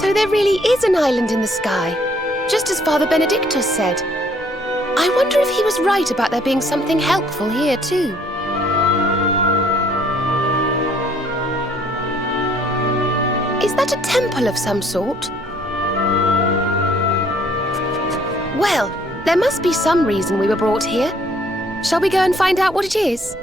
So there really is an island in the sky, just as Father Benedictus said. I wonder if he was right about there being something helpful here too. Is that a temple of some sort? Well, there must be some reason we were brought here. Shall we go and find out what it is?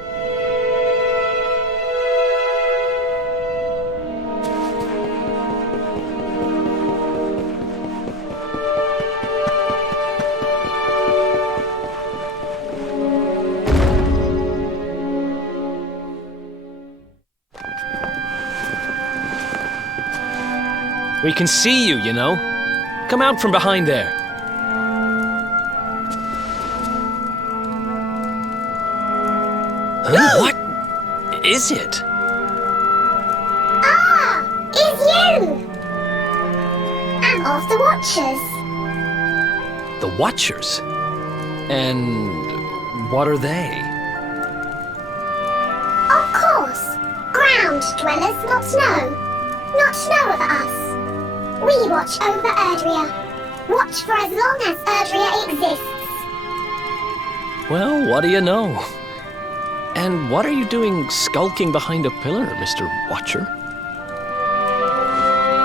We can see you, you know. Come out from behind there. Huh? What is it? Ah! It's you! I'm of the Watchers. The Watchers? And what are they? Of course. Ground dwellers not know. Not know of us. We watch over Erdrea. Watch for as long as Erdrea exists. Well, what do you know? And what are you doing skulking behind a pillar, Mr. Watcher?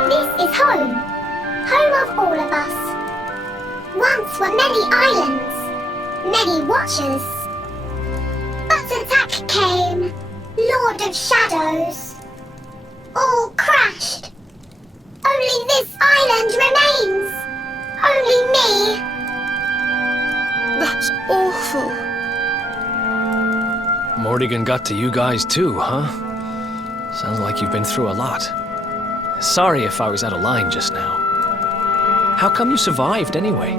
This is home. Home of all of us. Once were many islands. Many Watchers. But attack came. Lord of Shadows. All crashed. Only this island remains. Only me. That's awful. Morrigan got to you guys too, huh? Sounds like you've been through a lot. Sorry if I was out of line just now. How come you survived anyway?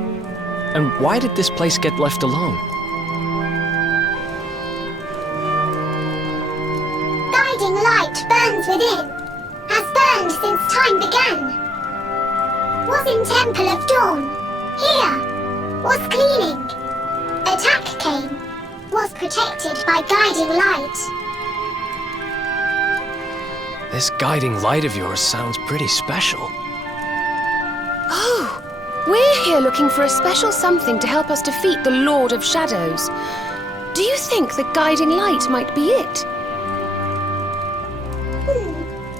And why did this place get left alone? Guiding light burns within. Has burned since time began. Was in Temple of Dawn. Here. Was cleaning. Attack came. Was protected by guiding light. This guiding light of yours sounds pretty special. Oh, we're here looking for a special something to help us defeat the Lord of Shadows. Do you think the guiding light might be it?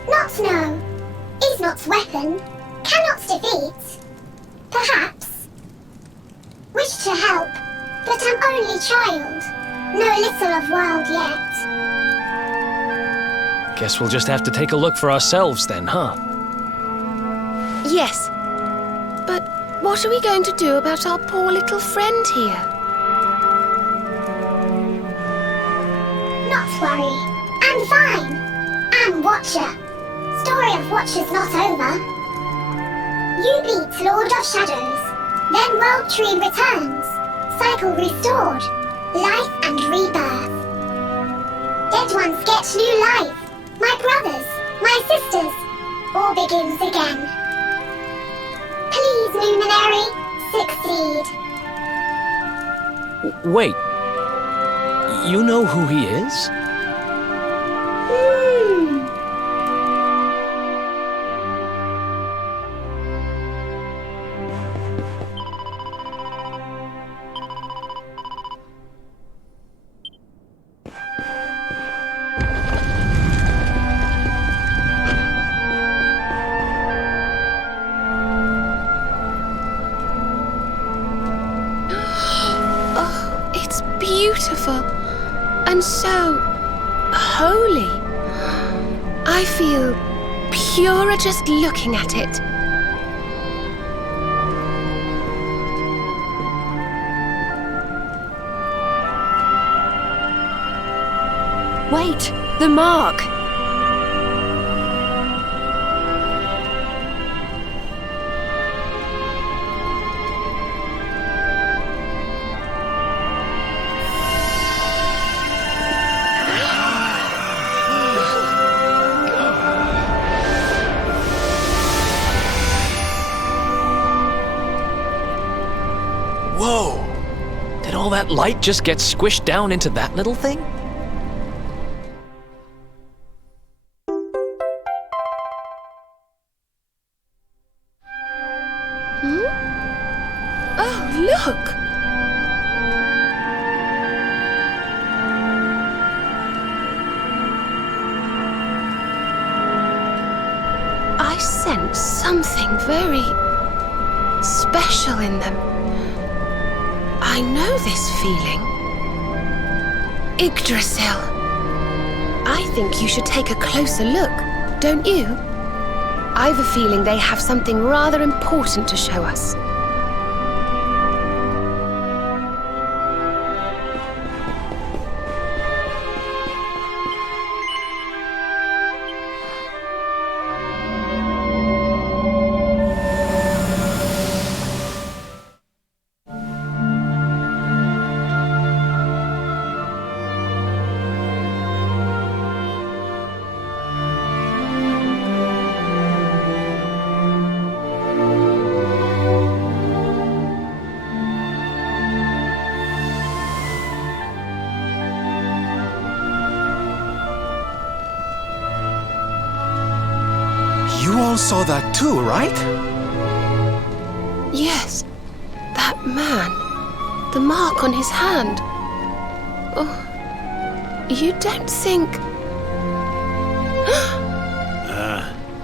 Not know. Is not weapon. Cannot defeat. Perhaps. Wish to help, but am only child. Know little of world yet. Guess we'll just have to take a look for ourselves then, huh? Yes. But what are we going to do about our poor little friend here? Not worry. I'm fine. I'm Watcher. Story of Watchers not over. You beat Lord of Shadows. Then World Tree returns. Cycle restored. Life and rebirth. Dead ones get new life. My brothers, my sisters. All begins again. Please, Luminary, succeed. Wait. You know who he is? Beautiful and so holy. I feel purer just looking at it. Wait, the mark. Whoa! Did all that light just get squished down into that little thing? Oh, look! I sense something very special in them. I know this feeling. Yggdrasil. I think you should take a closer look, don't you? I've a feeling they have something rather important to show us. You all saw that too, right? Yes, that man. The mark on his hand. Oh, you don't think...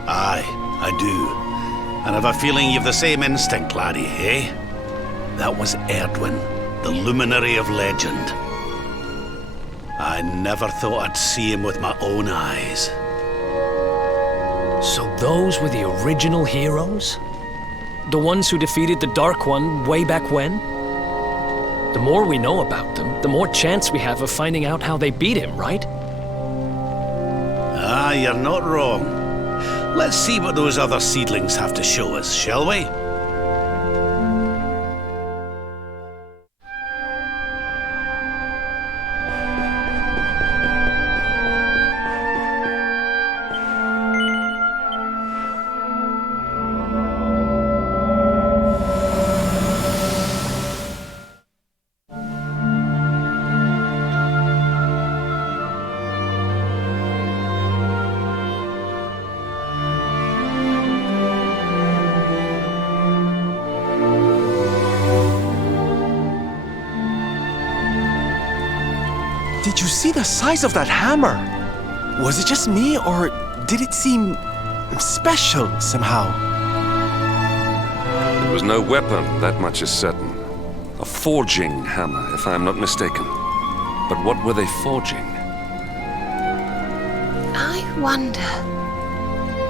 Aye, I do. And I've a feeling you've the same instinct, laddie, eh? That was Edwin, the Luminary of legend. I never thought I'd see him with my own eyes. So those were the original heroes? The ones who defeated the Dark One way back when? The more we know about them, the more chance we have of finding out how they beat him, right? Ah, you're not wrong. Let's see what those other seedlings have to show us, shall we? Did you see the size of that hammer? Was it just me, or did it seem special somehow? It was no weapon, that much is certain. A forging hammer, if I am not mistaken. But what were they forging? I wonder...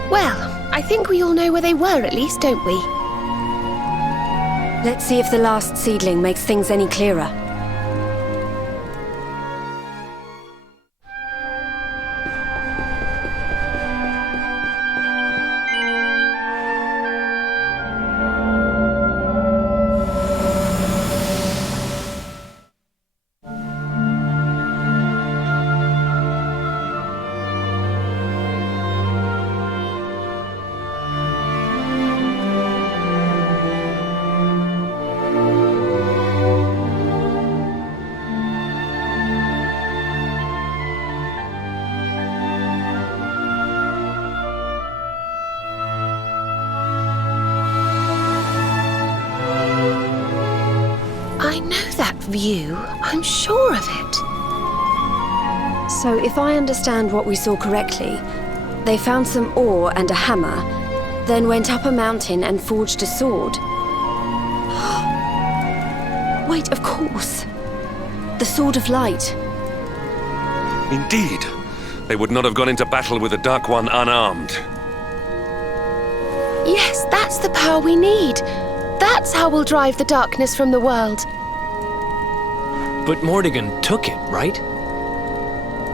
Well, I think we all know where they were at least, don't we? Let's see if the last seedling makes things any clearer. I know that view. I'm sure of it. So if I understand what we saw correctly, they found some ore and a hammer, then went up a mountain and forged a sword. Wait, of course. The Sword of Light. Indeed. They would not have gone into battle with the Dark One unarmed. Yes, that's the power we need. That's how we'll drive the darkness from the world. But Mordegon took it, right?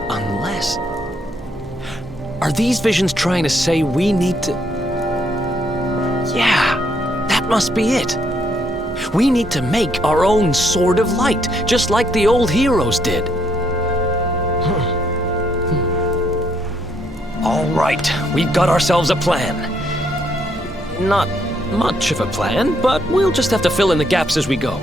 Unless... Are these visions trying to say we need to... Yeah, that must be it. We need to make our own Sword of Light, just like the old heroes did. All right, we've got ourselves a plan. Not much of a plan, but we'll just have to fill in the gaps as we go.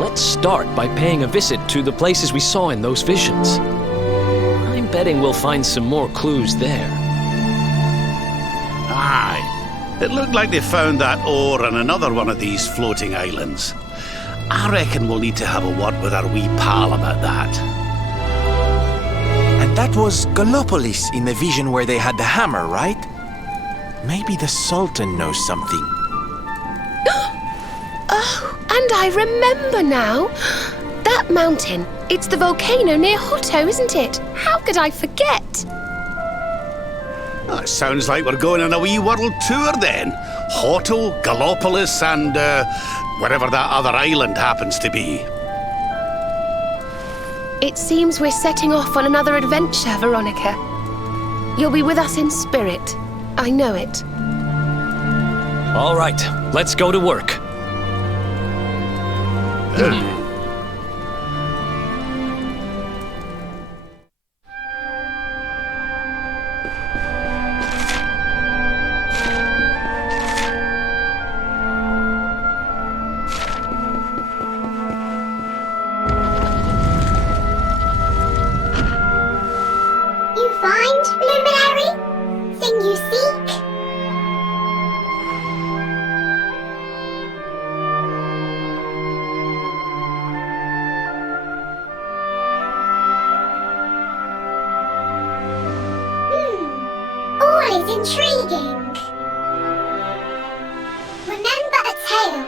Let's start by paying a visit to the places we saw in those visions. I'm betting we'll find some more clues there. Aye. It looked like they found that ore on another one of these floating islands. I reckon we'll need to have a word with our wee pal about that. And that was Gallopolis in the vision where they had the hammer, right? Maybe the Sultan knows something. Oh, and I remember now. That mountain, it's the volcano near Hotto, isn't it? How could I forget? It sounds like we're going on a wee world tour then. Hotto, Gallopolis, and wherever that other island happens to be. It seems we're setting off on another adventure, Veronica. You'll be with us in spirit. I know it. All right, let's go to work. You find, Luminary? Thing you seek? All is intriguing. Remember a tale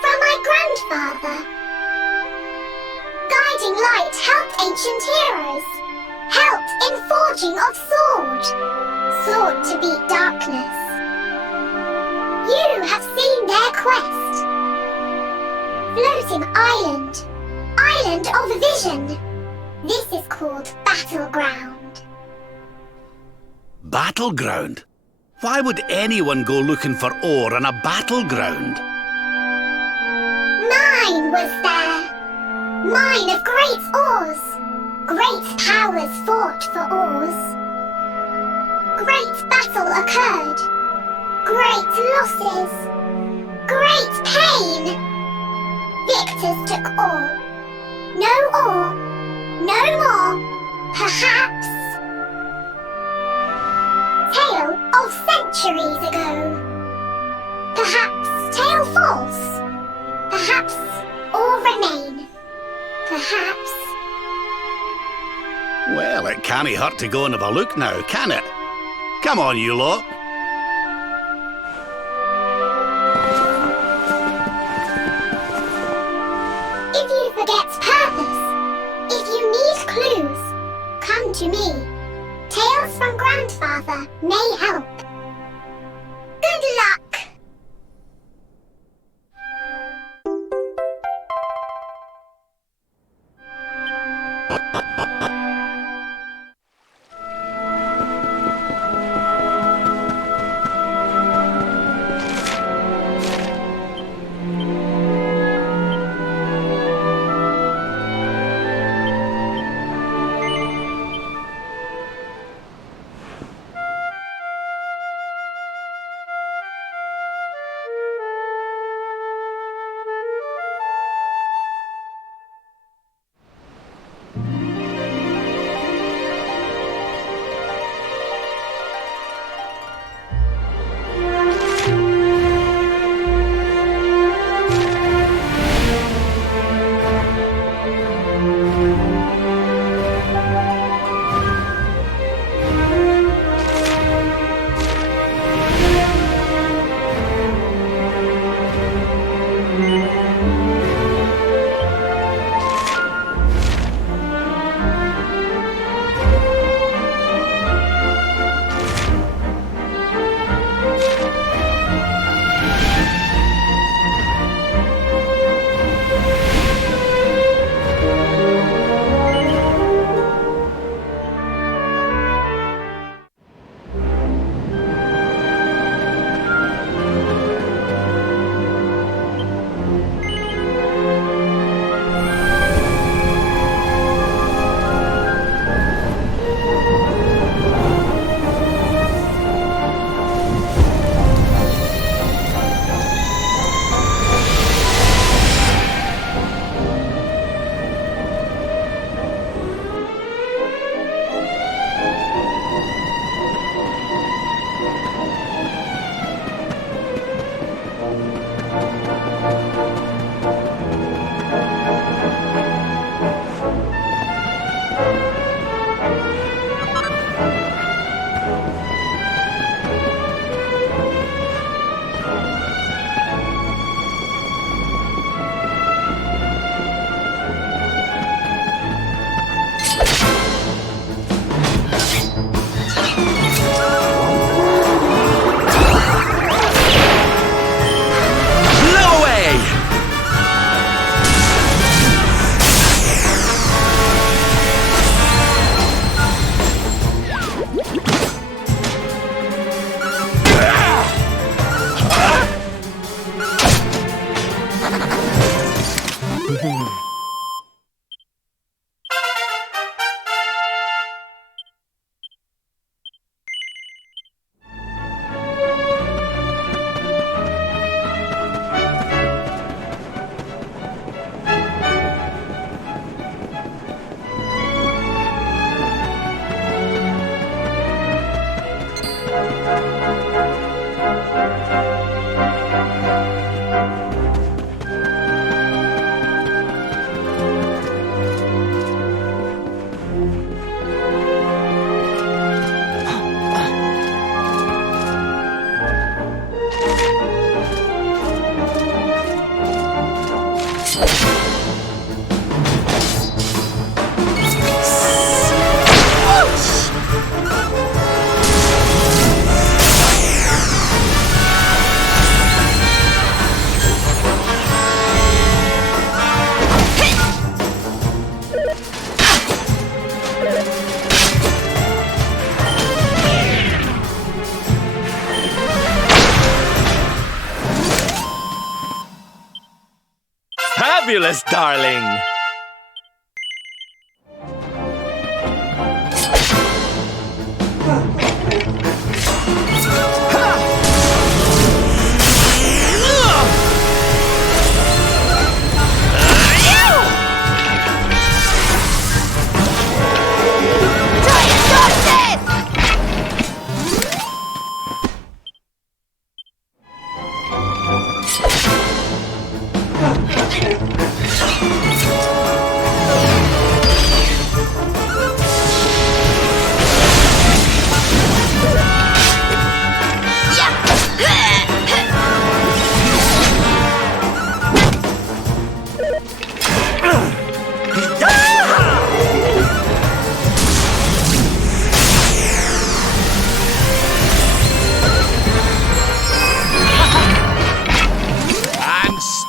from my grandfather. Guiding light helped ancient heroes. Helped in forging of sword. Sword to beat darkness. You have seen their quest. Floating island. Island of vision. This is called Battleground. Battleground? Why would anyone go looking for ore on a battleground? Mine was there. Mine of great ores. Great powers fought for ores. Great battle occurred. Great losses. Great pain. Victors took all. No ore. No more. Perhaps. Tale of centuries ago. Perhaps tale false. Perhaps all remain. Perhaps. Well, it can't hurt to go and have a look now, can it? Come on, you lot. If you forget purpose, if you need clues, come to me. Tales from Grandfather may help. Good luck! Fabulous, darling!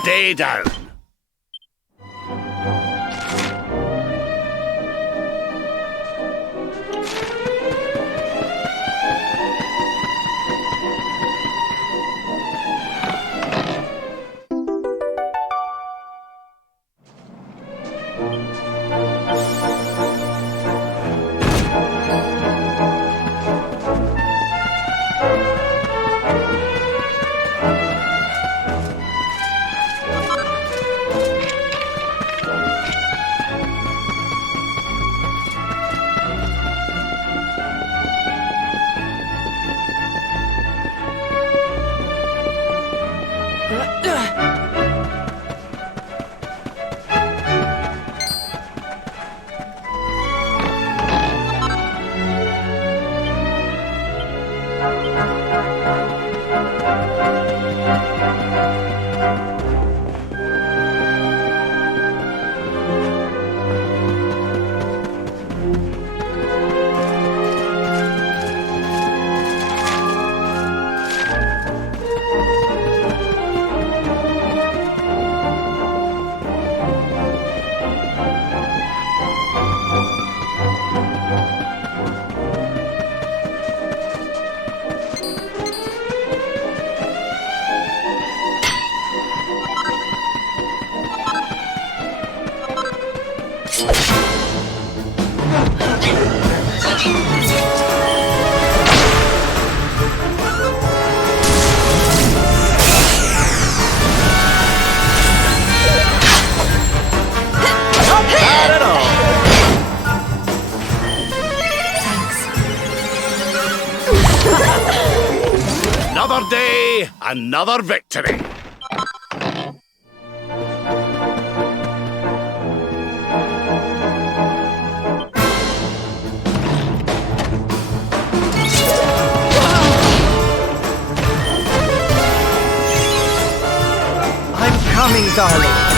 Stay down. Another day, another victory. I'm coming, darling.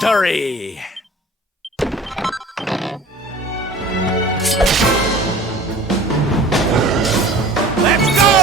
victory! Let's go!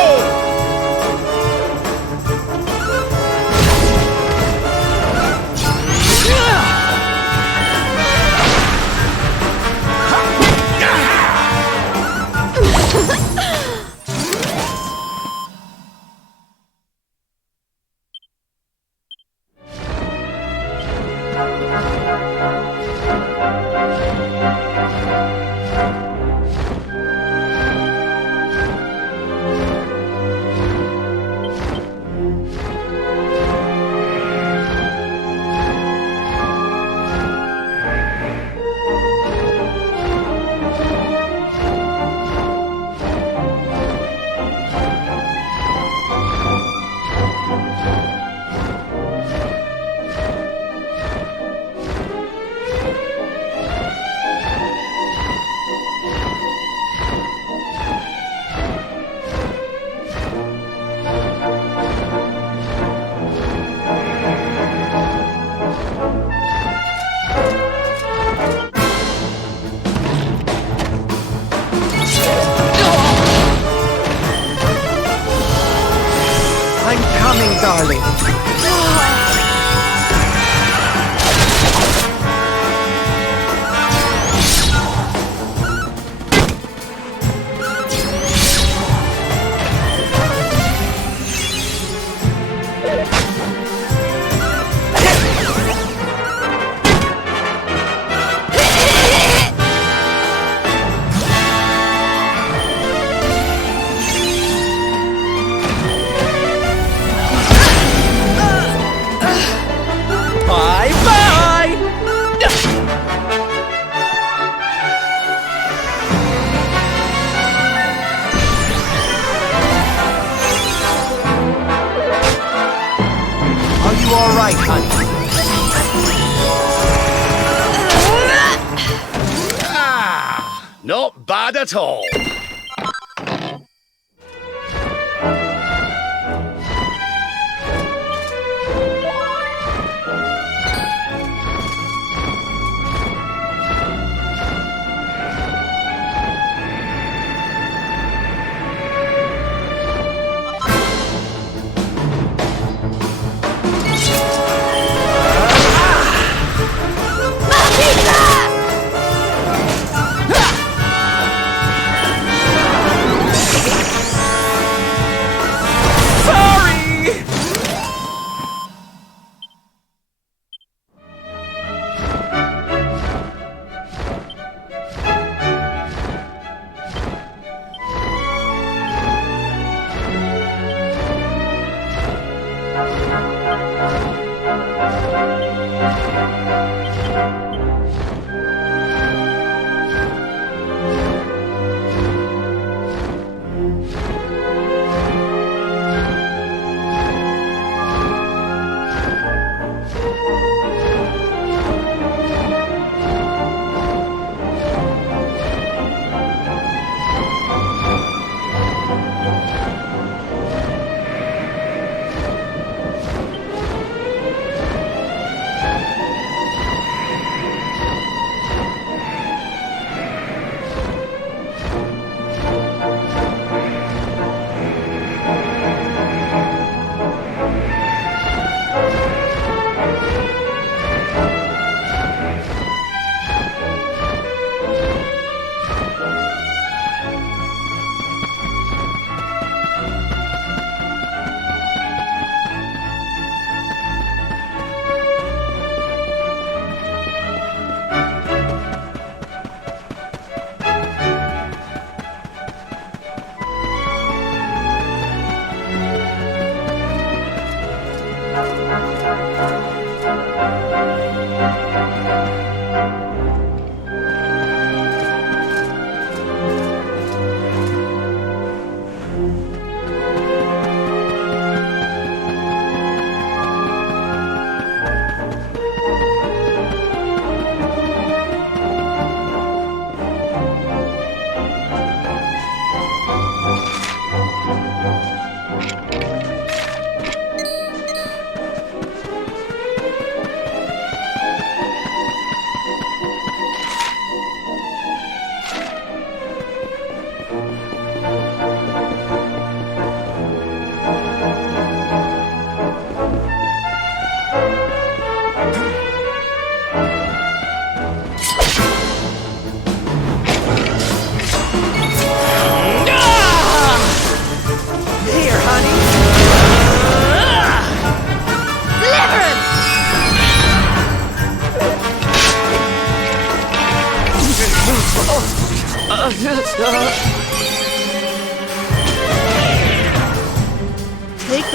I'm coming, darling. All right, honey. Not bad at all.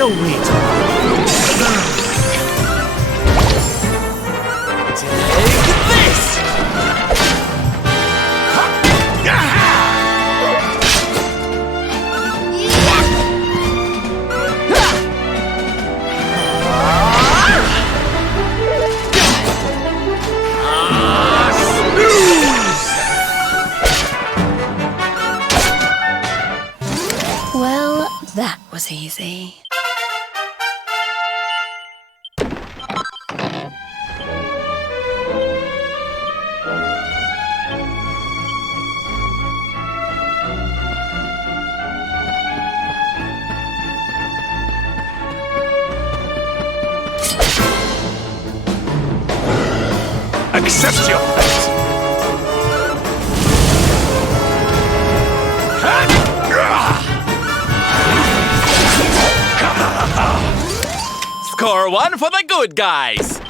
the weight of take this! Well, that was easy. Accept your fate! Score one for the good guys!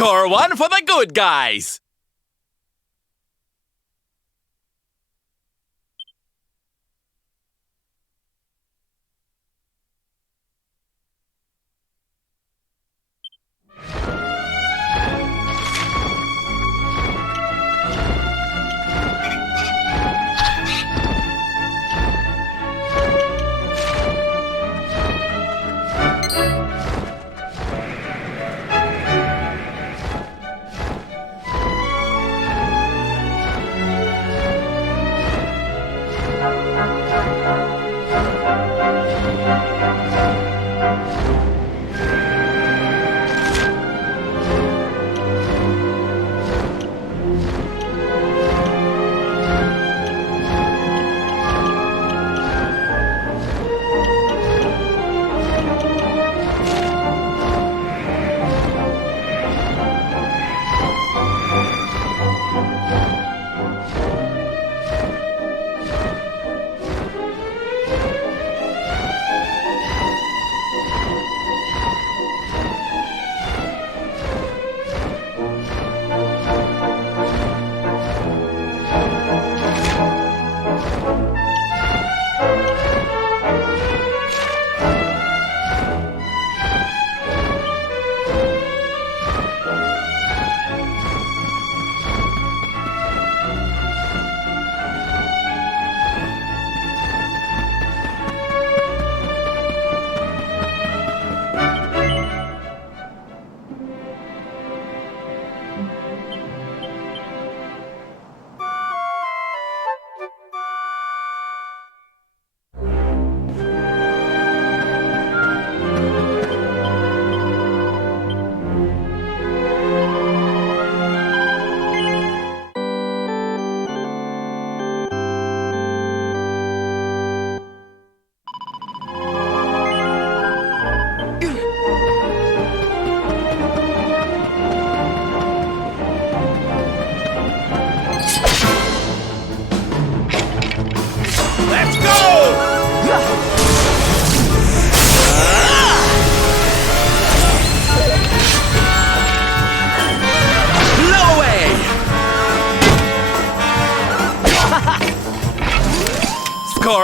Score one for the good guys!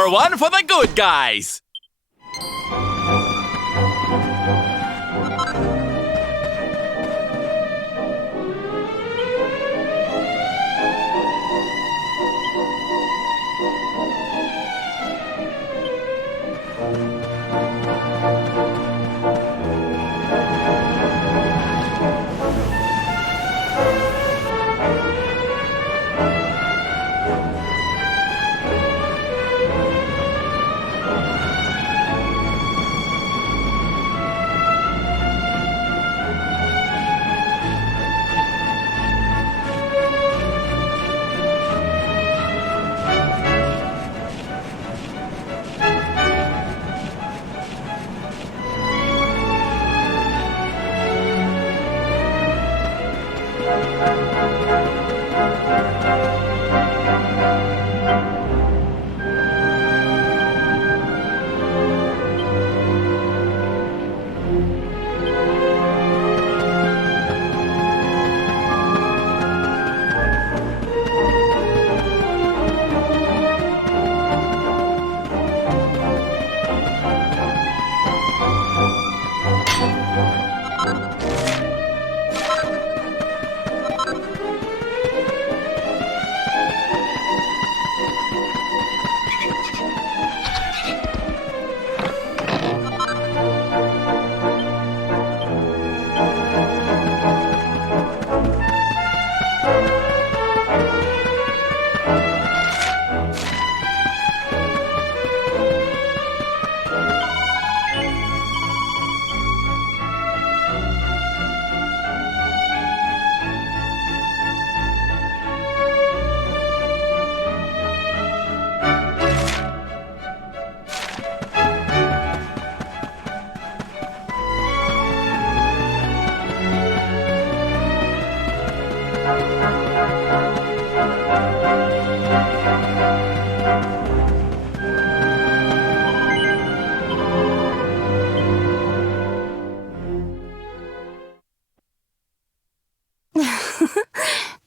Pour one for the good guys!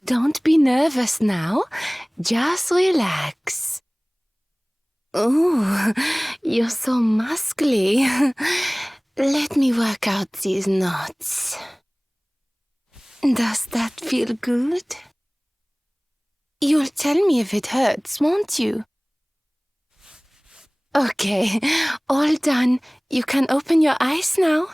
Don't be nervous now. Just relax. Oh, you're so muscly. Let me work out these knots. Does that feel good? You'll tell me if it hurts, won't you? Okay, all done. You can open your eyes now.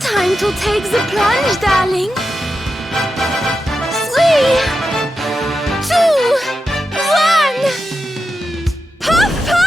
Time to take the plunge, darling. 3, 2, 1. Puff, puff!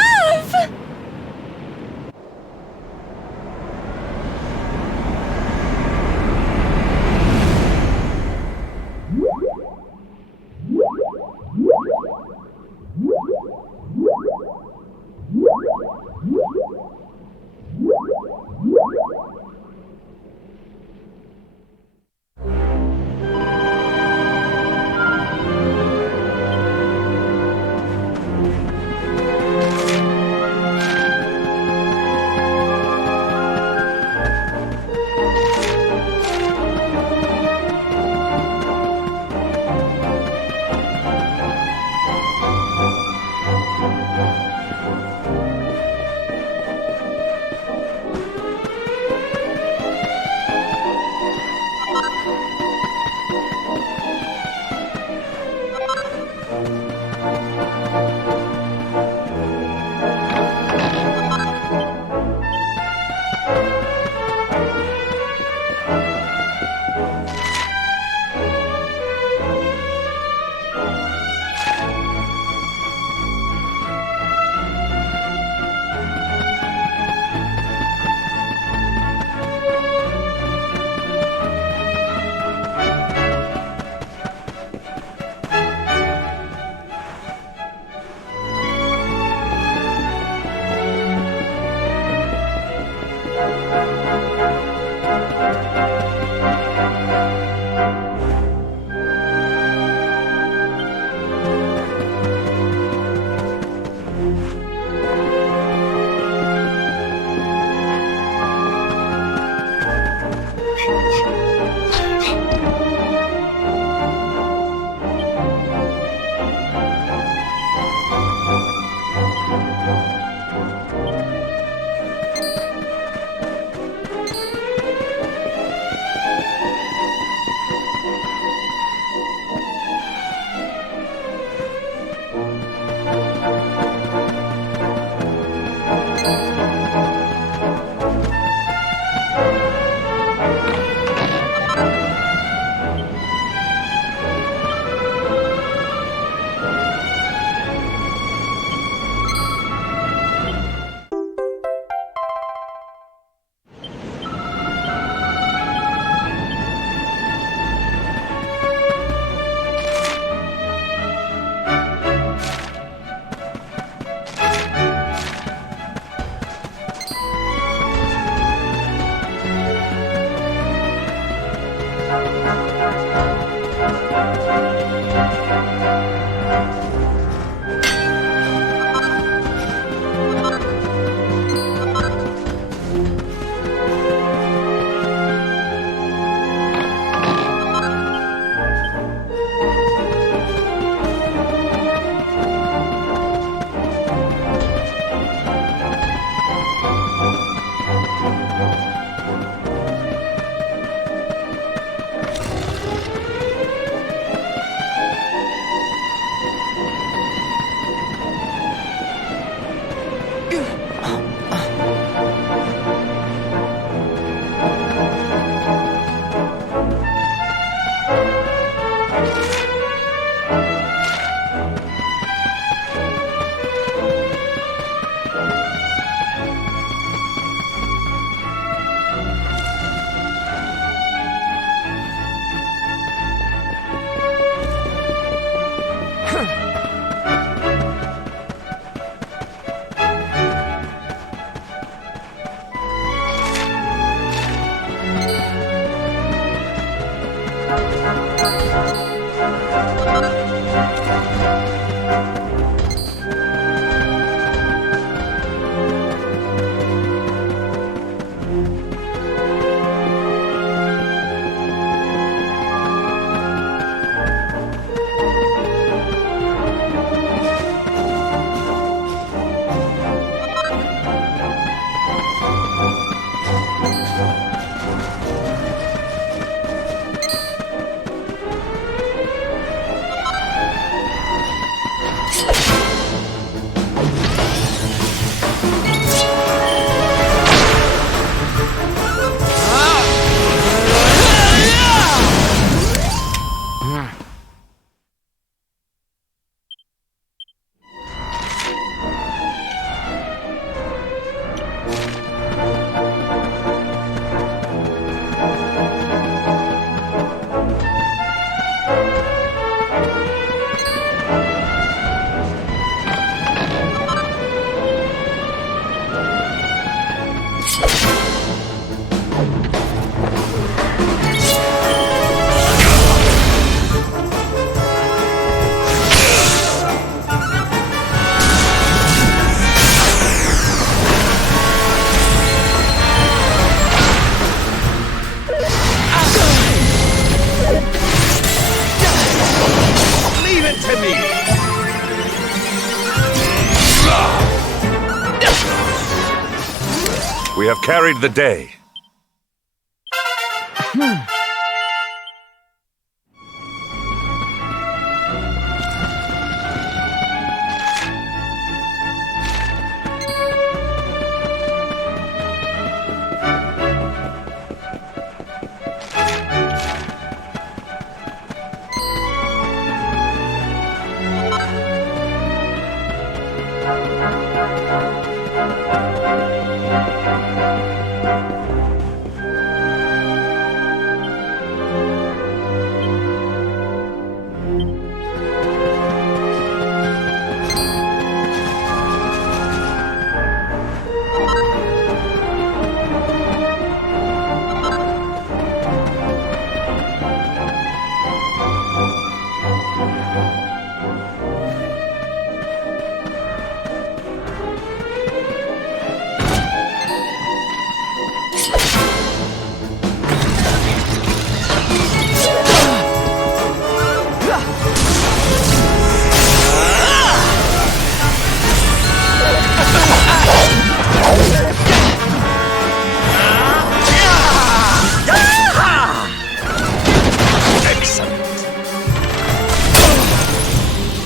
We have carried the day.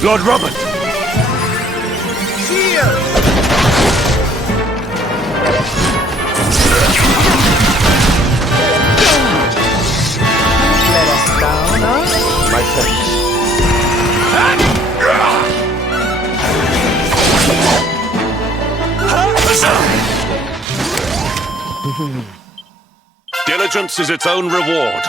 Lord Robert! My thanks. Diligence is its own reward.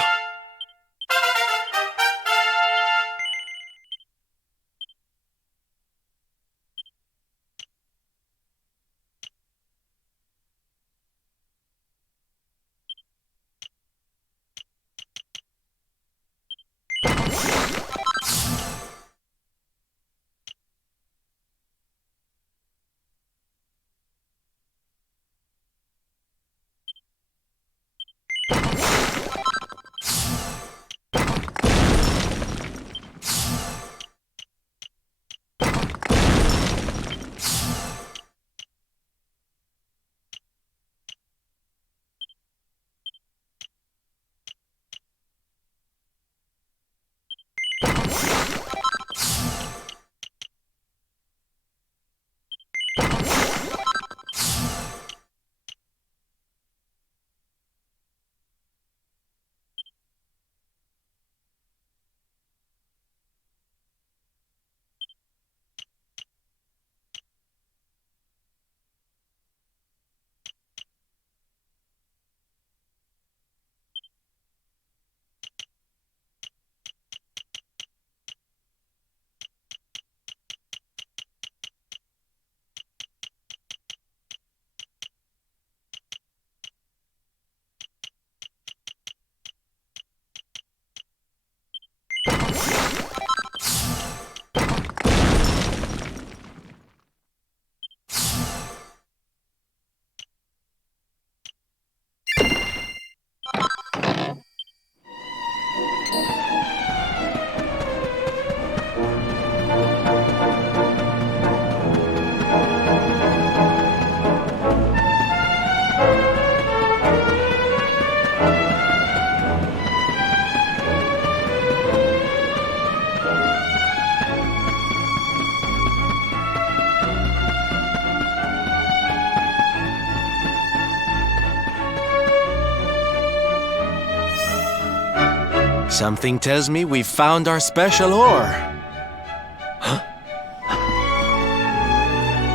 Something tells me we've found our special ore.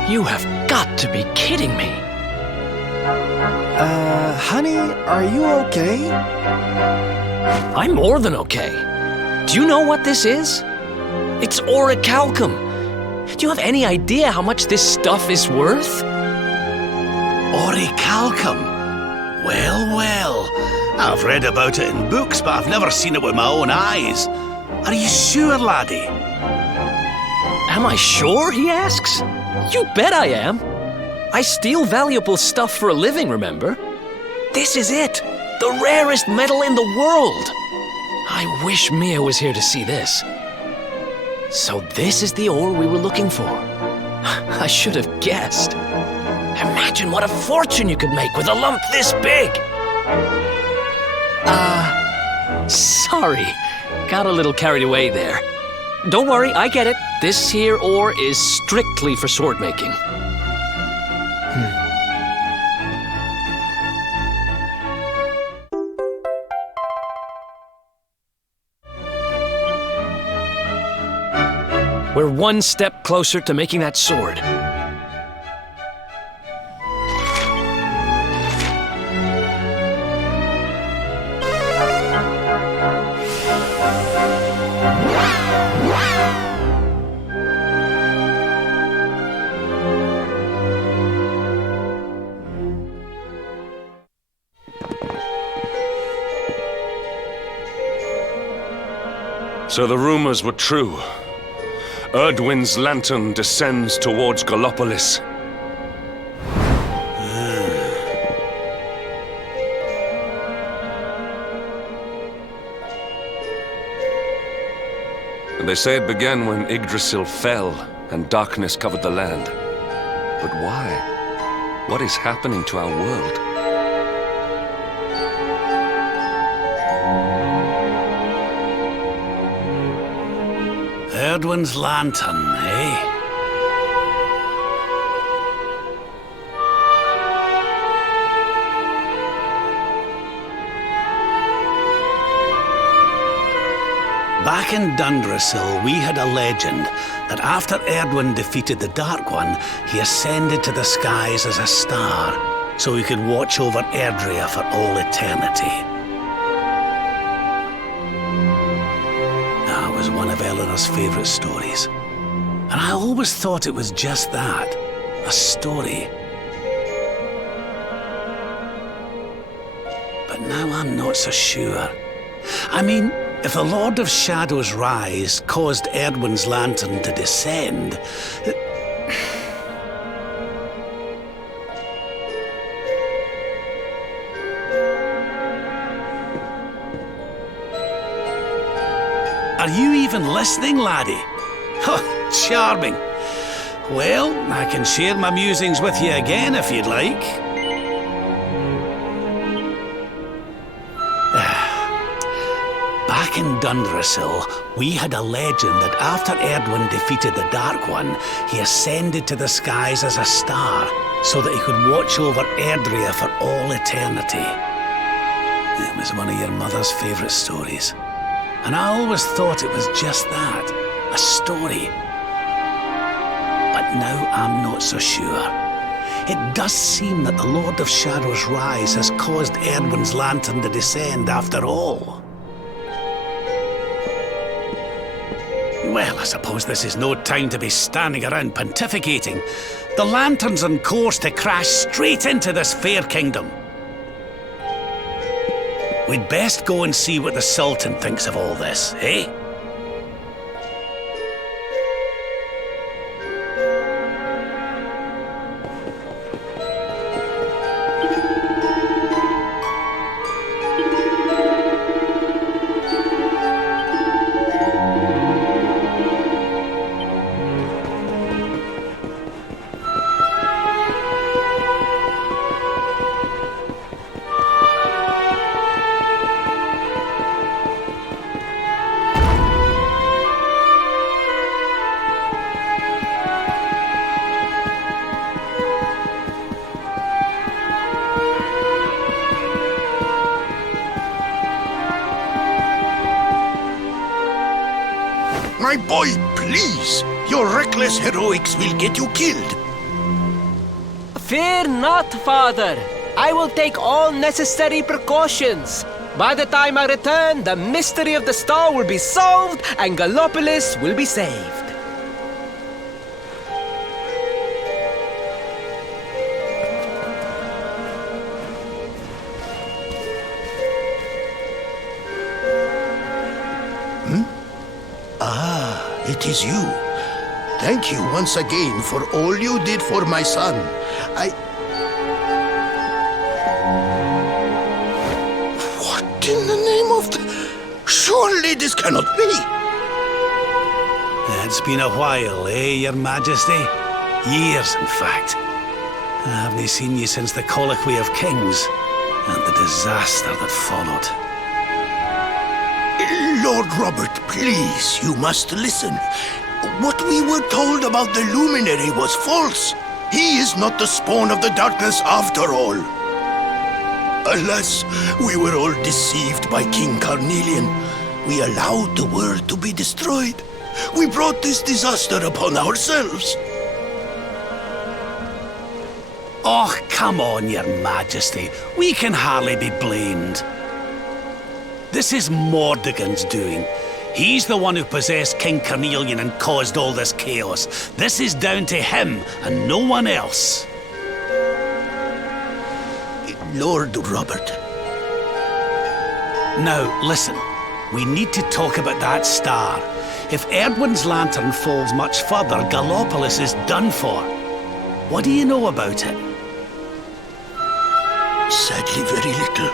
You have got to be kidding me. Honey, are you okay? I'm more than okay. Do you know what this is? It's Calcum. Do you have any idea how much this stuff is worth? Calcum? Well, well. I've read about it in books, but I've never seen it with my own eyes. Are you sure, laddie? Am I sure, he asks? You bet I am. I steal valuable stuff for a living, remember? This is it. The rarest metal in the world. I wish Mia was here to see this. So this is the ore we were looking for. I should have guessed. Imagine what a fortune you could make with a lump this big! Sorry. Got a little carried away there. Don't worry, I get it. This here ore is strictly for sword making. We're one step closer to making that sword. So the rumors were true. Edwin's lantern descends towards Gallopolis. And they say it began when Yggdrasil fell and darkness covered the land. But why? What is happening to our world? Edwin's lantern, eh? Back in Dundrasil, we had a legend that after Edwin defeated the Dark One, he ascended to the skies as a star, so he could watch over Erdrea for all eternity. That was one of Eleanor's favourite stories. And I always thought it was just that, a story. But now I'm not so sure. I mean, if the Lord of Shadow's rise caused Edwin's lantern to descend... Are you even listening, laddie? Oh, charming. Well, I can share my musings with you again if you'd like. Back in Dundrasil, we had a legend that after Edwin defeated the Dark One, he ascended to the skies as a star, so that he could watch over Erdrea for all eternity. It was one of your mother's favourite stories. And I always thought it was just that, a story. But now I'm not so sure. It does seem that the Lord of Shadow's rise has caused Edwin's lantern to descend after all. Well, I suppose this is no time to be standing around pontificating. The lantern's on course to crash straight into this fair kingdom. We'd best go and see what the Sultan thinks of all this, eh? My boy, please! Your reckless heroics will get you killed. Fear not, Father. I will take all necessary precautions. By the time I return, the mystery of the star will be solved and Gallopolis will be saved. It is you. Thank you once again for all you did for my son. What in the name of the... Surely this cannot be! It's been a while, eh, Your Majesty? Years, in fact. I haven't seen you since the colloquy of kings and the disaster that followed. Lord Robert, please, you must listen. What we were told about the Luminary was false. He is not the spawn of the darkness after all. Alas, we were all deceived by King Carnelian. We allowed the world to be destroyed. We brought this disaster upon ourselves. Oh, come on, Your Majesty. We can hardly be blamed. This is Mordegon's doing. He's the one who possessed King Carnelian and caused all this chaos. This is down to him and no one else. Lord Robert. Now, listen. We need to talk about that star. If Edwin's lantern falls much further, Gallopolis is done for. What do you know about it? Sadly, very little.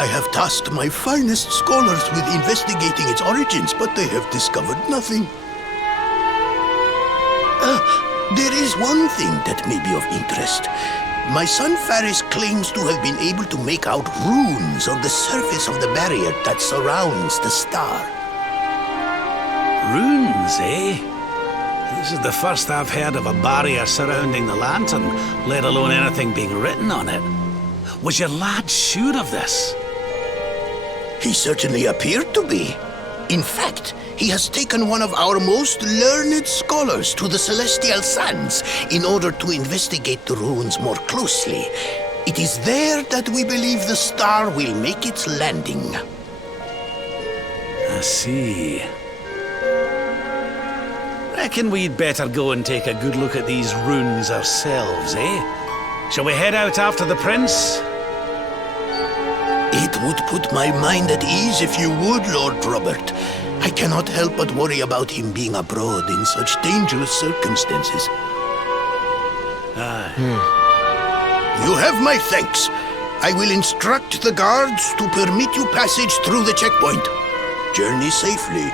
I have tasked my finest scholars with investigating its origins, but they have discovered nothing. There is one thing that may be of interest. My son Faris claims to have been able to make out runes on the surface of the barrier that surrounds the star. Runes, eh? This is the first I've heard of a barrier surrounding the lantern, let alone anything being written on it. Was your lad sure of this? He certainly appeared to be. In fact, he has taken one of our most learned scholars to the Celestial Sands in order to investigate the runes more closely. It is there that we believe the star will make its landing. I see. Reckon we'd better go and take a good look at these runes ourselves, eh? Shall we head out after the prince? It would put my mind at ease if you would, Lord Robert. I cannot help but worry about him being abroad in such dangerous circumstances. You have my thanks. I will instruct the guards to permit you passage through the checkpoint. Journey safely.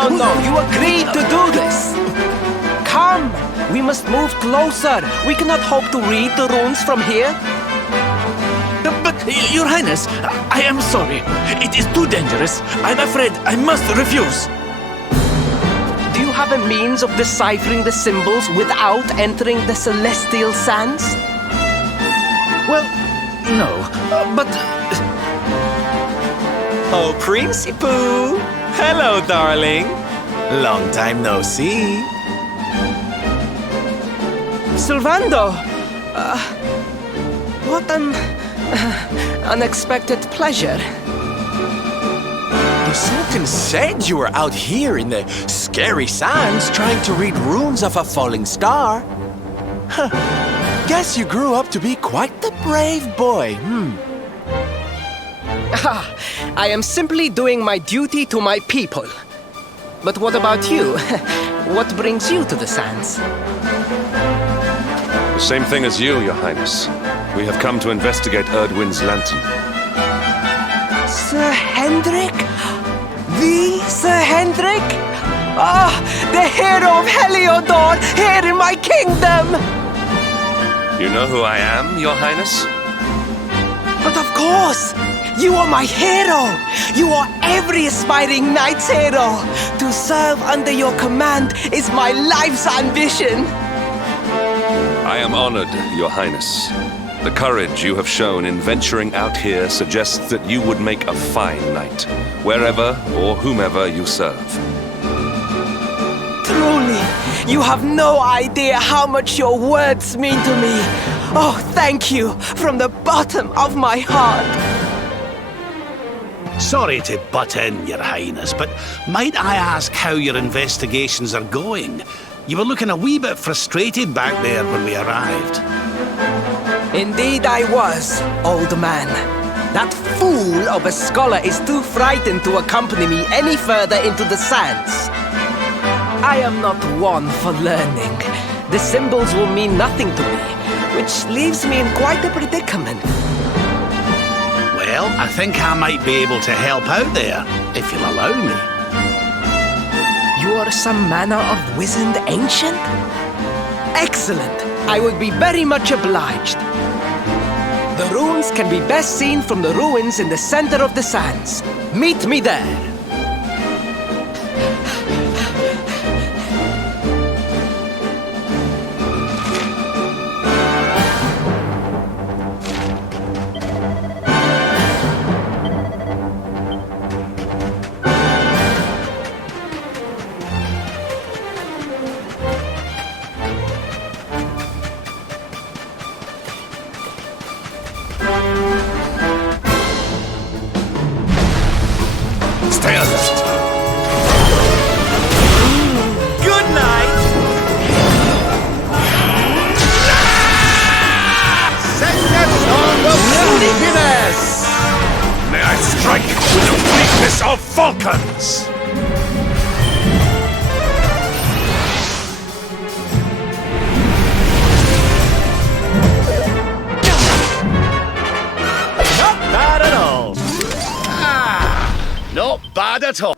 You agreed to do this. Come, we must move closer. We cannot hope to read the runes from here. But, Your Highness, I am sorry. It is too dangerous. I'm afraid I must refuse. Do you have a means of deciphering the symbols without entering the celestial sands? Well, no, but... Oh, Principal! Hello, darling. Long time no see. Sylvando! What an unexpected pleasure. The Sultan said you were out here in the scary sands trying to read runes of a falling star. Huh. Guess you grew up to be quite the brave boy, I am simply doing my duty to my people. But what about you? What brings you to the sands? The same thing as you, Your Highness. We have come to investigate Edwin's lantern. Sir Hendrik? The Sir Hendrik? Ah, the hero of Heliodor, here in my kingdom! You know who I am, Your Highness? But of course! You are my hero! You are every aspiring knight's hero! To serve under your command is my life's ambition! I am honored, Your Highness. The courage you have shown in venturing out here suggests that you would make a fine knight, wherever or whomever you serve. Truly, you have no idea how much your words mean to me. Oh, thank you from the bottom of my heart. Sorry to butt in, Your Highness, but might I ask how your investigations are going? You were looking a wee bit frustrated back there when we arrived. Indeed I was, old man. That fool of a scholar is too frightened to accompany me any further into the sands. I am not one for learning. The symbols will mean nothing to me, which leaves me in quite a predicament. Well, I think I might be able to help out there, if you'll allow me. You are some manner of wizened ancient? Excellent! I would be very much obliged. The runes can be best seen from the ruins in the center of the sands. Meet me there! Stay alert. Good night. Set that song of sleepiness. May I strike with the weakness of falcons. Not bad at all. Not bad at all.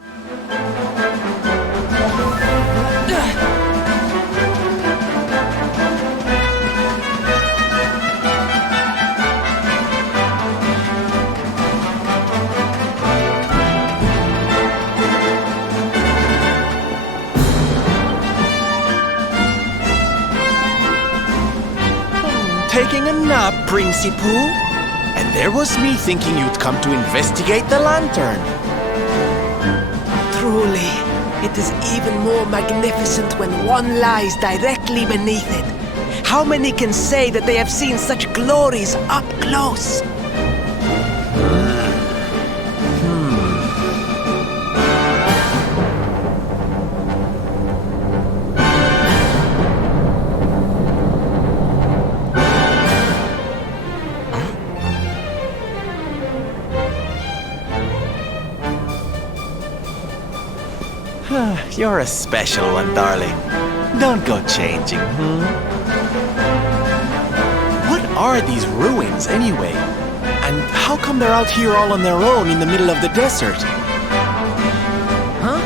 Taking a nap, Principal? And there was me thinking you'd come to investigate the lantern. Truly, it is even more magnificent when one lies directly beneath it. How many can say that they have seen such glories up close? You're a special one, darling. Don't go changing, What are these ruins, anyway? And how come they're out here all on their own in the middle of the desert? Huh?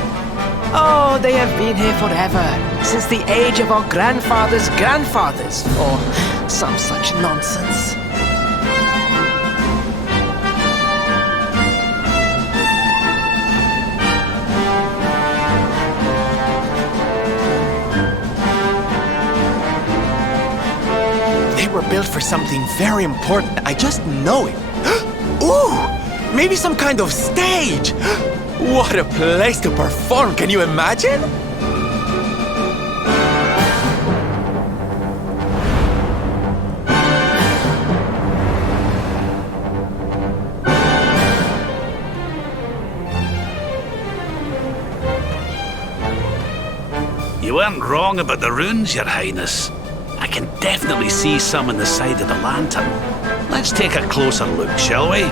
Oh, they have been here forever, since the age of our grandfathers' grandfathers, or some such nonsense. They were built for something very important. I just know it. Ooh! Maybe some kind of stage! What a place to perform! Can you imagine? You weren't wrong about the runes, Your Highness. I can definitely see some on the side of the lantern. Let's take a closer look, shall we?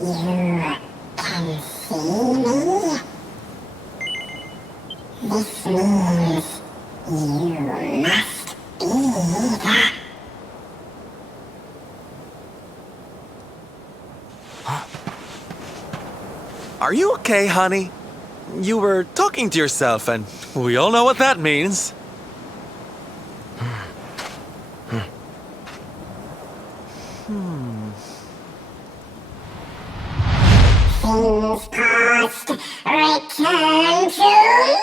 You can see me? This means you must be the... Are you okay, honey? You were talking to yourself, and we all know what that means. Things past, return to me!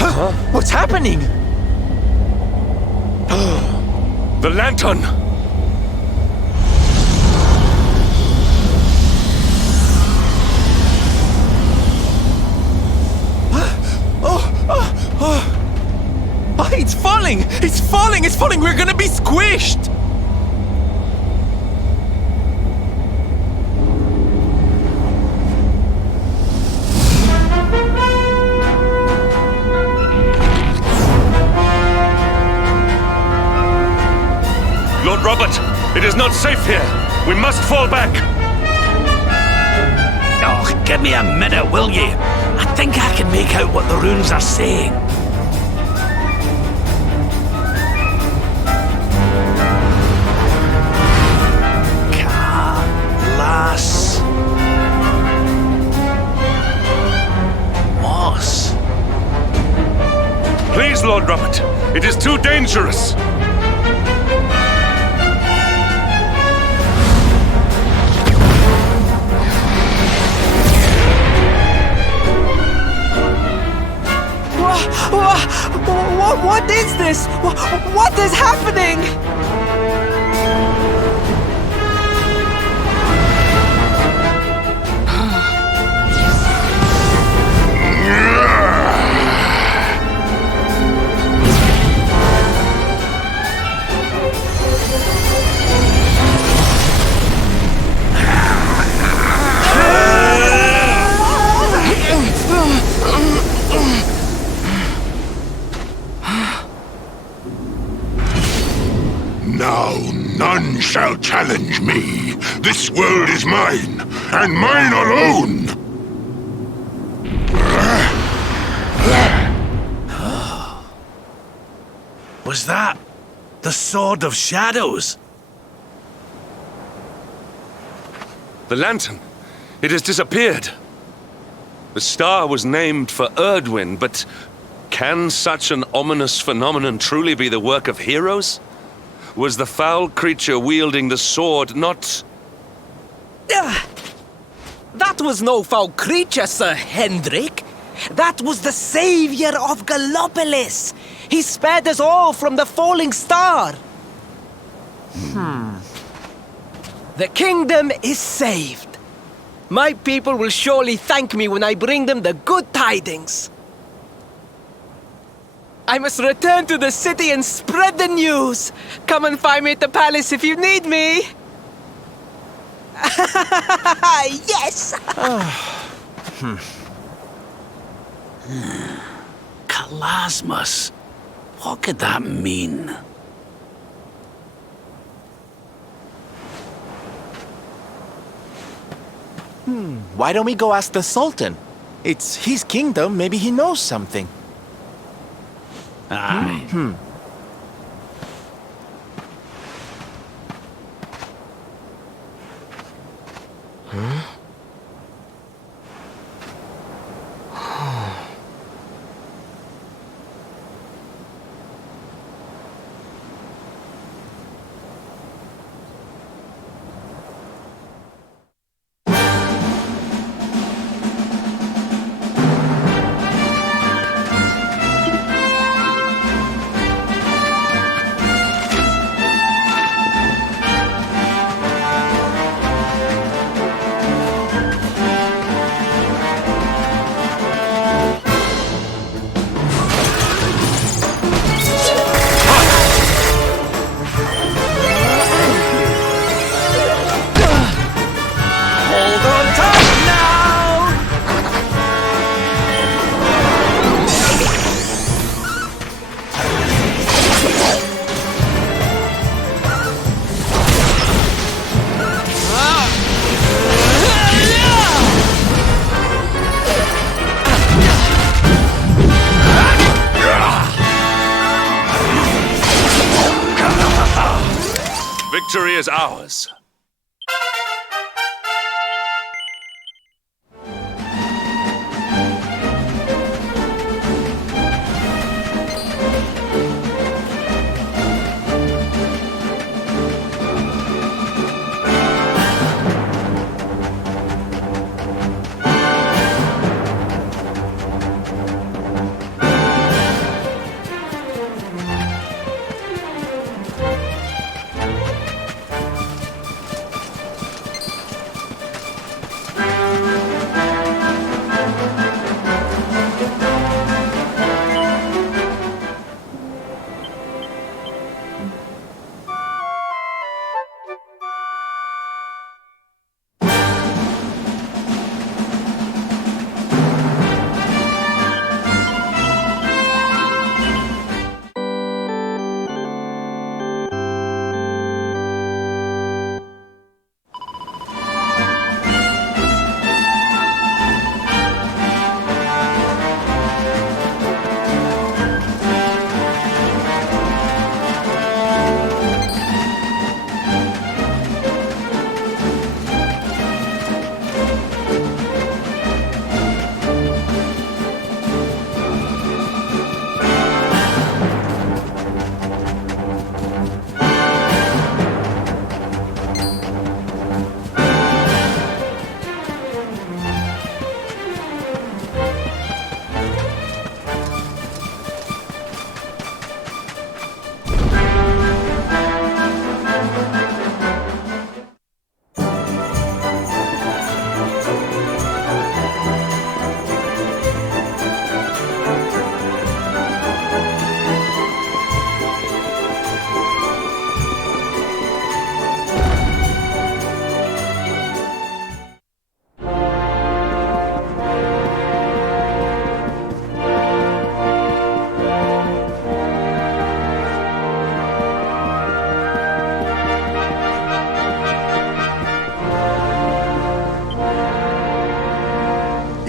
Huh? What's happening? The lantern! Oh, it's falling! It's falling! It's falling! We're gonna be squished! Lord Robert, it is not safe here. We must fall back. Oh, give me a minute, will you? I think I can make out what the runes are saying. Las... Moss. Please, Lord Robert, it is too dangerous. What is this? What is happening? Now none shall challenge me. This world is mine, and mine alone. Was that the Sword of Shadows? The lantern. It has disappeared. The star was named for Edwin, but can such an ominous phenomenon truly be the work of heroes? Was the foul creature wielding the sword not... That was no foul creature, Sir Hendrik. That was the savior of Gallopolis. He spared us all from the falling star. The kingdom is saved. My people will surely thank me when I bring them the good tidings. I must return to the city and spread the news. Come and find me at the palace if you need me. Yes! Kalasmus. What could that mean? Why don't we go ask the Sultan? It's his kingdom, maybe he knows something. Aye. Victory is ours.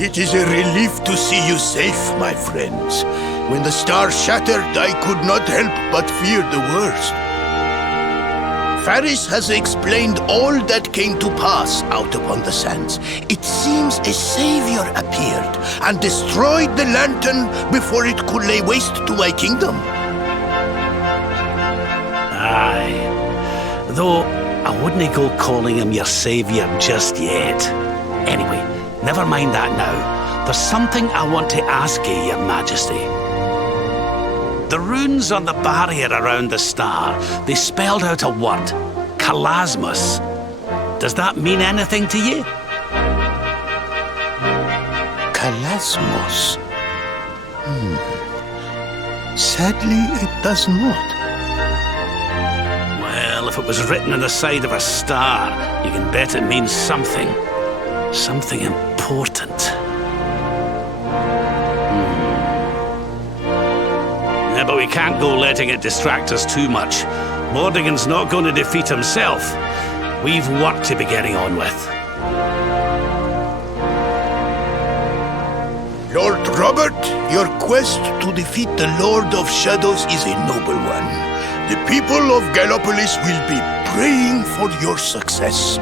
It is a relief to see you safe, my friends. When the star shattered, I could not help but fear the worst. Faris has explained all that came to pass out upon the sands. It seems a savior appeared and destroyed the lantern before it could lay waste to my kingdom. Aye. Though, I wouldn't go calling him your savior just yet. Anyway, never mind that now. There's something I want to ask you, Your Majesty. The runes on the barrier around the star, they spelled out a word. Kalasmus. Does that mean anything to you? Kalasmus? Sadly, it does not. Well, if it was written on the side of a star, you can bet it means something. Something important. Yeah, but we can't go letting it distract us too much. Mordigan's not going to defeat himself. We've work to be getting on with. Lord Robert, your quest to defeat the Lord of Shadows is a noble one. The people of Gallopolis will be praying for your success.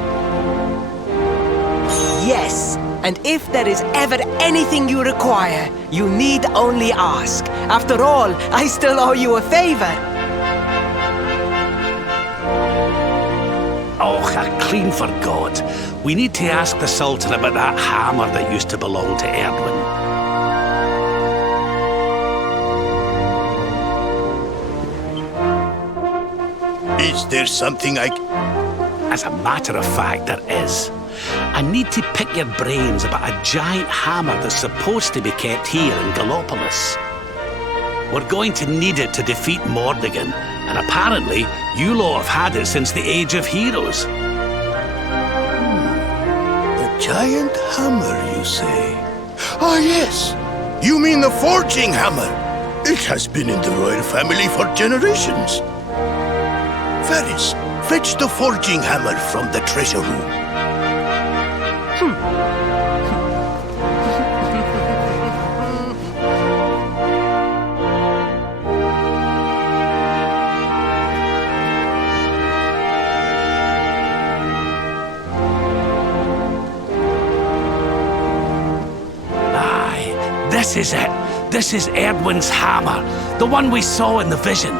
Yes, and if there is ever anything you require, you need only ask. After all, I still owe you a favor. Oh, I clean forgot. We need to ask the Sultan about that hammer that used to belong to Edwin. Is there something As a matter of fact, there is. I need to pick your brains about a giant hammer that's supposed to be kept here in Gallopolis. We're going to need it to defeat Mordigan, and apparently, you lot have had it since the Age of Heroes. A giant hammer, you say? Ah, yes. You mean the forging hammer. It has been in the royal family for generations. Varys, fetch the forging hammer from the treasure room. This is it. This is Edwin's hammer, the one we saw in the vision.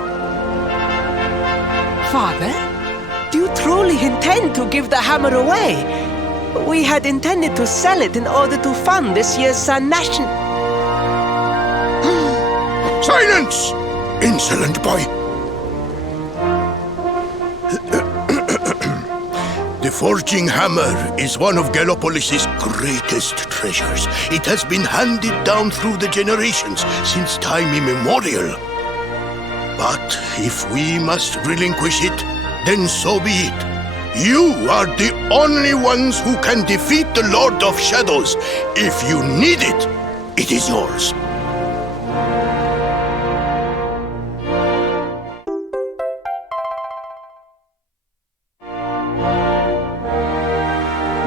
Father, do you truly intend to give the hammer away? We had intended to sell it in order to fund this year's Sun National. Silence! Insolent boy! The forging hammer is one of Gallopolis' greatest treasures. It has been handed down through the generations since time immemorial. But if we must relinquish it, then so be it. You are the only ones who can defeat the Lord of Shadows. If you need it, it is yours.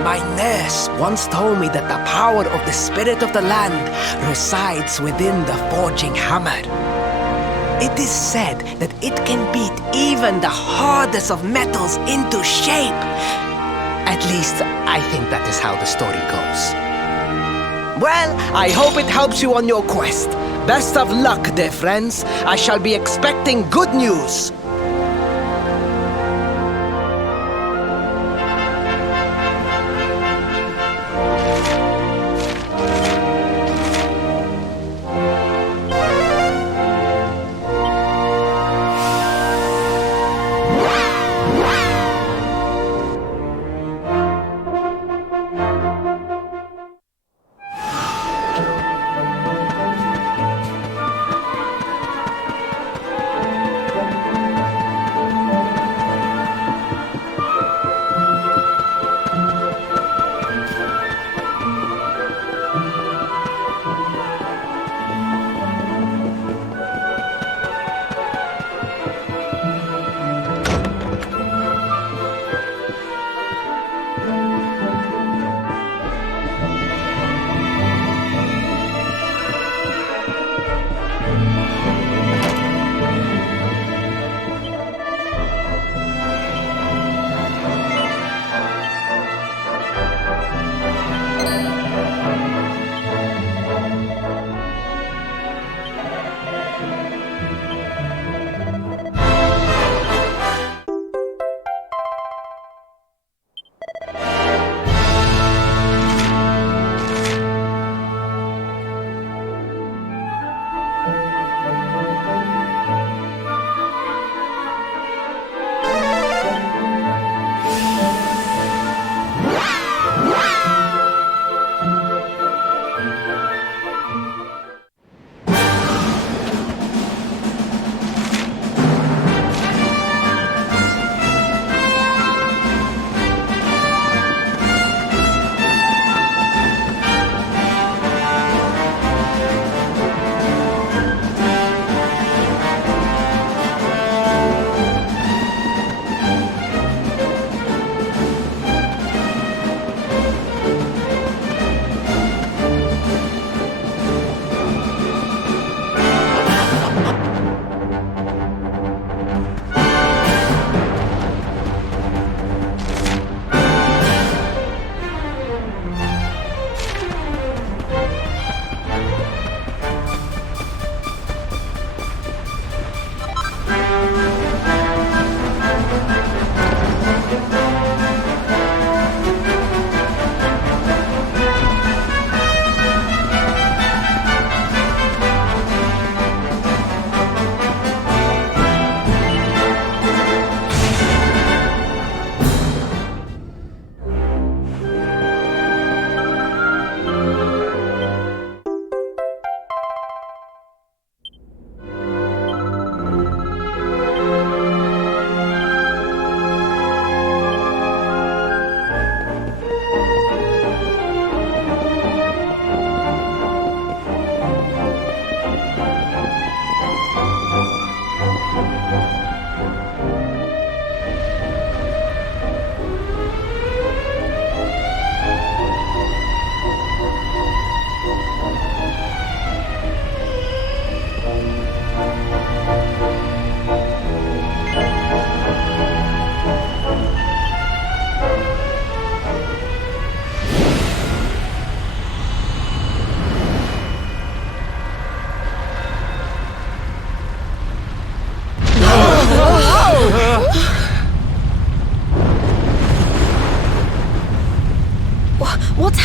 My nurse once told me that the power of the spirit of the land resides within the forging hammer. It is said that it can beat even the hardest of metals into shape. At least, I think that is how the story goes. Well, I hope it helps you on your quest. Best of luck, dear friends. I shall be expecting good news.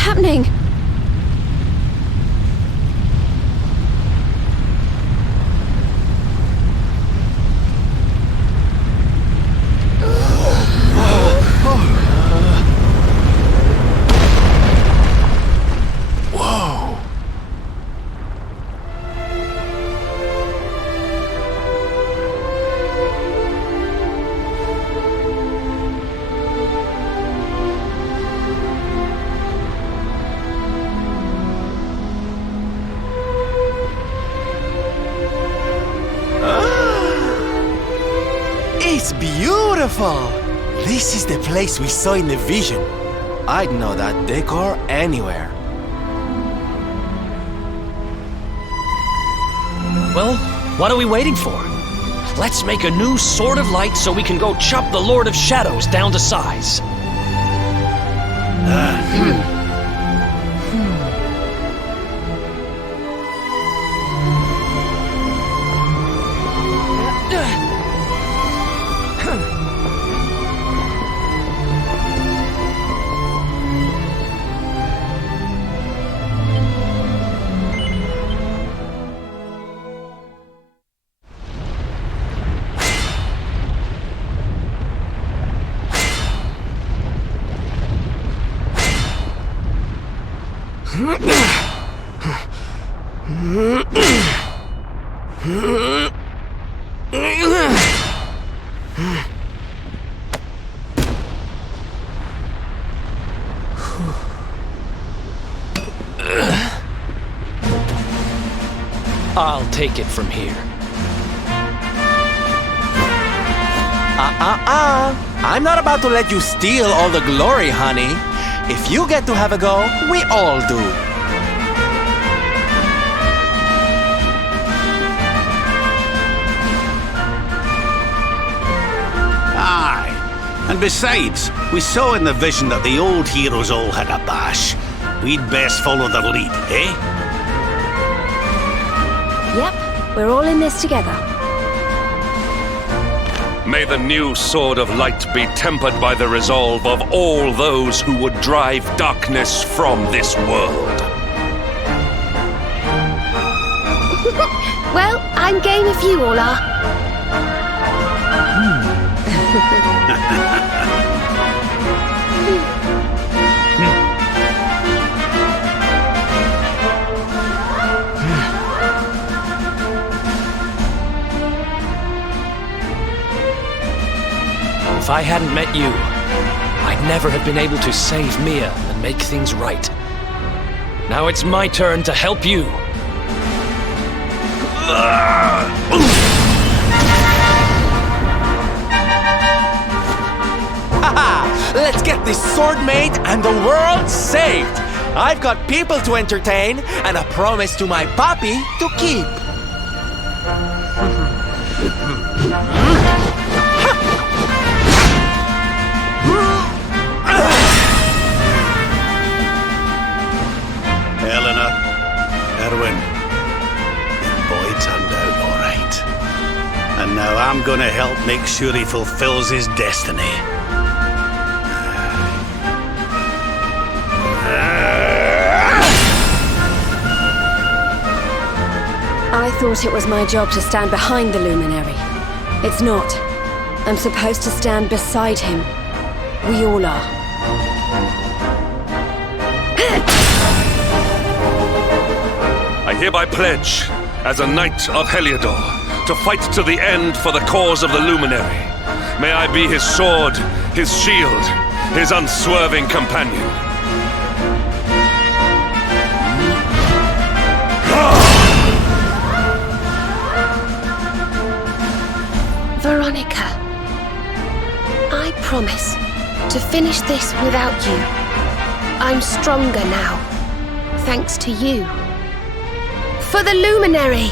happening? Whoa. It's beautiful! This is the place we saw in the vision. I'd know that decor anywhere. Well, what are we waiting for? Let's make a new Sword of Light so we can go chop the Lord of Shadows down to size. I'll take it from here. I'm not about to let you steal all the glory, honey. If you get to have a go, we all do. Aye. And besides, we saw in the vision that the old heroes all had a bash. We'd best follow their lead, eh? Yep, we're all in this together. May the new Sword of Light be tempered by the resolve of all those who would drive darkness from this world. Well, I'm game if you all are. If I hadn't met you, I'd never have been able to save Mia and make things right. Now it's my turn to help you. Haha! Let's get this sword made and the world saved! I've got people to entertain and a promise to my papi to keep. Eleanor, Edwin, your boy turned out all right. And now I'm gonna help make sure he fulfills his destiny. I thought it was my job to stand behind the Luminary. It's not. I'm supposed to stand beside him. We all are. I hereby pledge, as a Knight of Heliodor, to fight to the end for the cause of the Luminary. May I be his sword, his shield, his unswerving companion. Veronica, I promise to finish this without you. I'm stronger now, thanks to you. For the Luminary!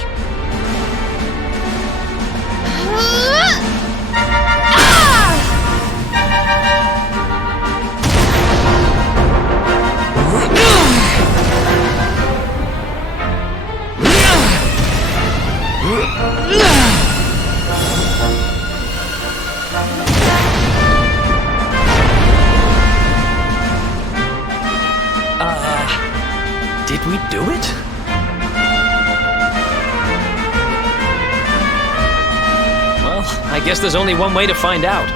I guess there's only one way to find out.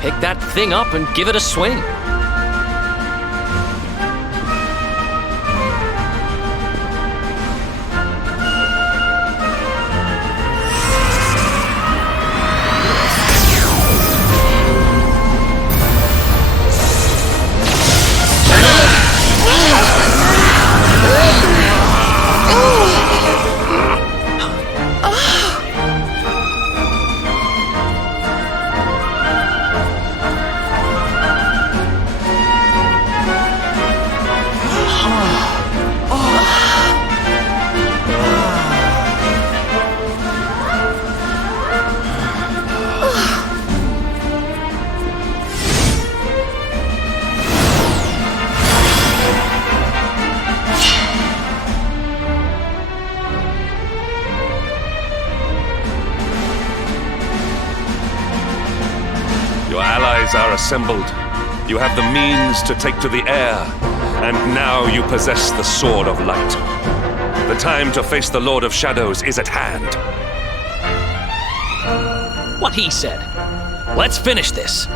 Pick that thing up and give it a swing. Your allies are assembled. You have the means to take to the air, and now you possess the Sword of Light. The time to face the Lord of Shadows is at hand. What he said. Let's finish this.